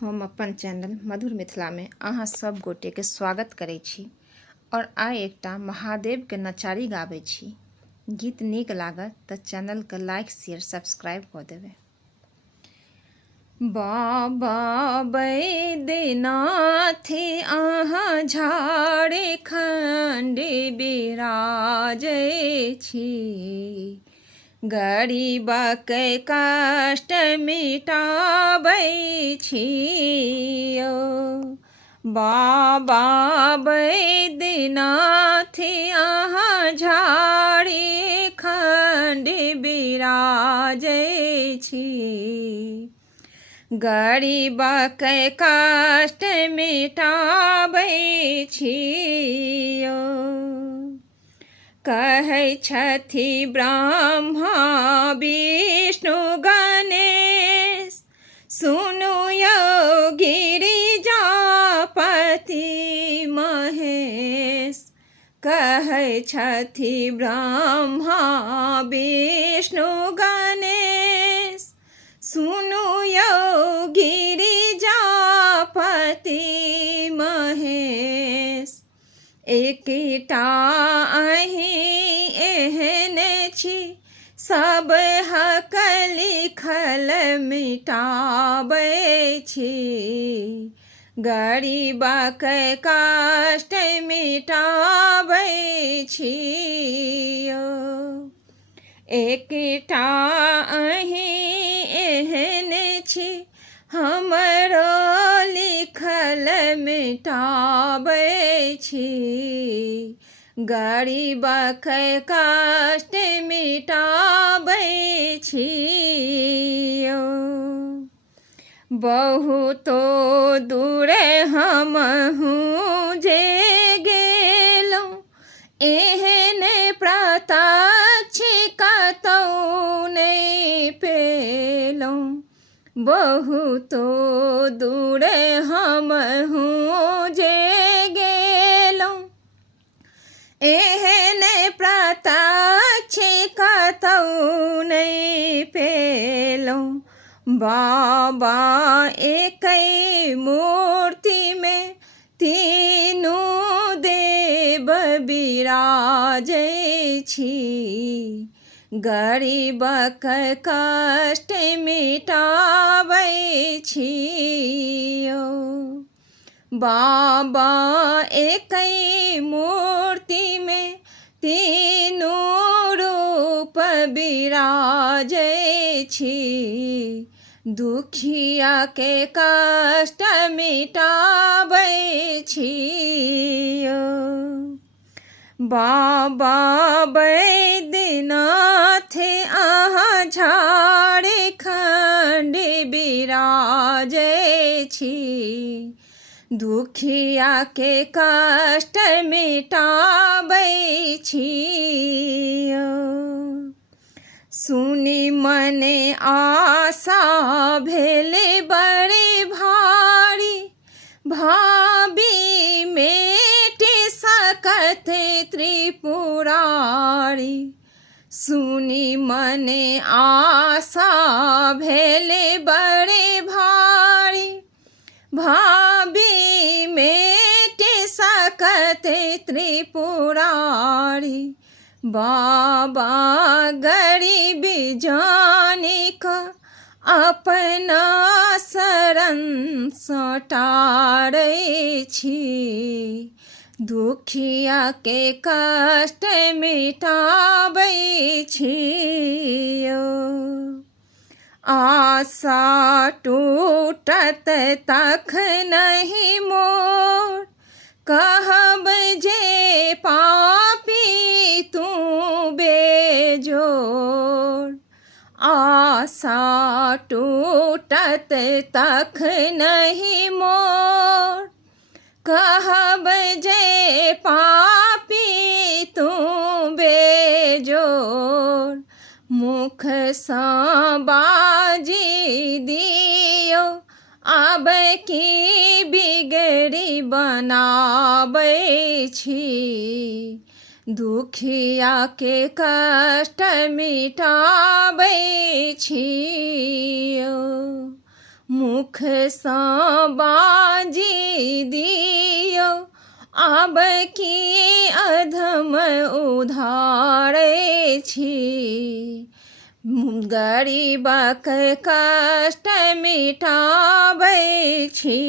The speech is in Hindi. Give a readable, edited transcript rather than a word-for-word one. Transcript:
हम अपन चैनल मधुर मिथिला में अहाँ सब गोटे के स्वागत करै छी और आइ एकटा महादेव के नचारी गाबै छी। गीत नीक लागत तऽ चैनल के लाइक शेयर सब्सक्राइब कऽ देबै। बाबा बैद्यनाथ अहाँ झारखंड बिराजै छी, गरीबक कष्ट मिटाबै छियो। बाबा बैद्यनाथ अहाँ झारखंड बिराजै छी, गरीबक कष्ट मिटाबै छियो। कहै छथि ब्रह्मा विष्णु गणेश, सुनु यौ गिरिजापति महेश। कहै छथि ब्रह्मा विष्णु गणेश, सुनु यौ गिरिजापति महेश। एकटा अहीं एहन छी, सब हक लिखल मिटाबै छी, गरीबक कष्ट मिटाबै छियो। एकटा अहीं एहन छी, हमरो लिखल मिटाबै छी, गरीबक कष्ट मिटाबै छियो। बहुतो दूर हमहूँ जे गेलहुँ, एहन प्रत्यक्ष कतहु नहि पेलहुँ। बहुतो दूर हमहूँ जे गेलहुँ, एहन प्रत्यक्ष कतहु नहि पेलहुँ। बाबा एकै मूर्ति में तीनू देव बिराजै छी, गरीबक कष्ट मिटाबै छियो। बाबा एकै मूर्ति में तीनू रूप बिराजै छी, दुखिया के कष्ट मिटाबै छियो। बाबा बैद्यनाथ अहाँ झारखंड बिराजै छी, दुखिया के कष्ट मिटाबै छियो। सुनि मने आशा भेले बड़े भारी, भावी मेट सकत त्रिपुरारी। सुनि मने आशा भेले बड़े भारी, भावी मेट सकत त्रिपुरारी। बाबा गरीब जानिक अपना शरण सटारै छी, दुखिया के कष्ट मिटाबै छियो। आशा टूटत तखनहि मोर, कहब जे पापी तू बेजोड़। आशा टूटत तखनहि मोर, कहब जे पापी तू बेजोड़। मुख सँ बाजी दियौ, आब की बिगड़ी बनाबै छी, दुखिया के कष्ट मिटाबै छियो। मुखसँ बाजी दियौ आब की अधम उधारै छी, गरीबक कष्ट मिटाबै छी।